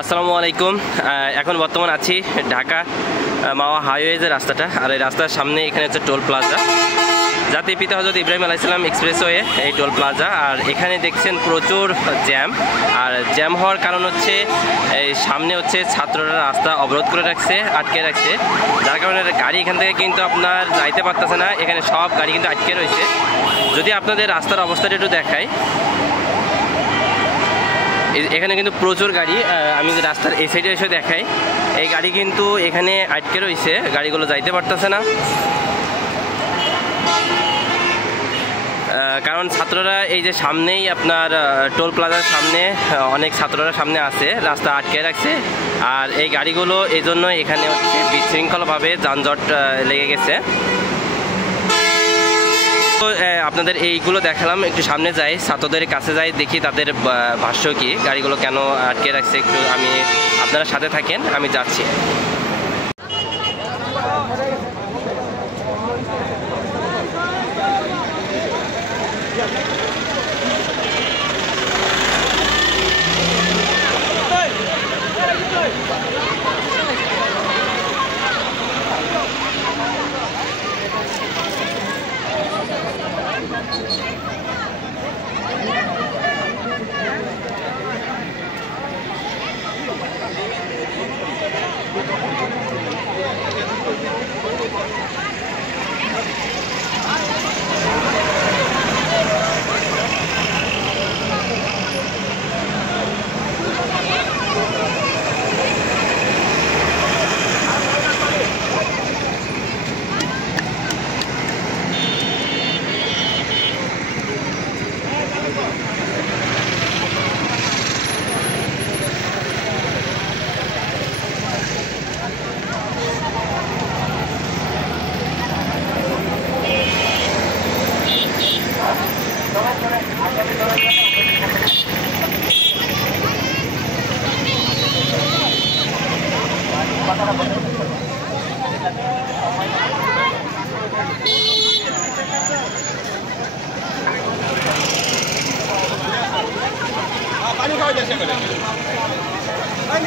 আসসালামু আলাইকুম। এখন বর্তমান আছি ঢাকা মাওয়া হাইওয়ে যে রাস্তাটা, আর এই রাস্তার সামনে এখানে হচ্ছে টোল প্লাজা, জাতির পিতা হযরত ইব্রাহিম আলাইহিস সালাম এক্সপ্রেসওয়ে এই টোল প্লাজা। আর এখানে দেখছেন প্রচুর জ্যাম, আর জ্যাম হওয়ার কারণ হচ্ছে এই সামনে হচ্ছে ছাত্ররা রাস্তা অবরোধ করে রাখছে, আটকে রাখছে, যার কারণে গাড়ি এখান থেকে কিন্তু আপনার যাইতে পারতেছে না। এখানে সব গাড়ি কিন্তু আটকে রয়েছে। যদি আপনাদের রাস্তার অবস্থাটা একটু দেখাই, এখানে কিন্তু প্রচুর গাড়ি, আমি রাস্তার এই সাইডে এসে দেখাই, এই গাড়ি কিন্তু এখানে আটকে রয়েছে, গাড়িগুলো যাইতে পারতেছে না। কারণ ছাত্ররা এই যে সামনেই আপনার টোল প্লাজার সামনে অনেক ছাত্ররা সামনে আছে, রাস্তা আটকে রাখছে, আর এই গাড়িগুলো এই জন্য এখানে হচ্ছে বিশৃঙ্খলভাবে যানজট লেগে গেছে। আপনাদের এইগুলো দেখালাম, একটু সামনে যাই, ছাত্রদের কাছে যাই, দেখি তাদের ভাষ্য কি, গাড়িগুলো কেন আটকে রাখছে। একটু আপনারা সাথে থাকেন, আমি যাচ্ছি।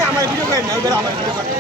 আমার ভিডিও করেন না, আমার ভিডিও করেন।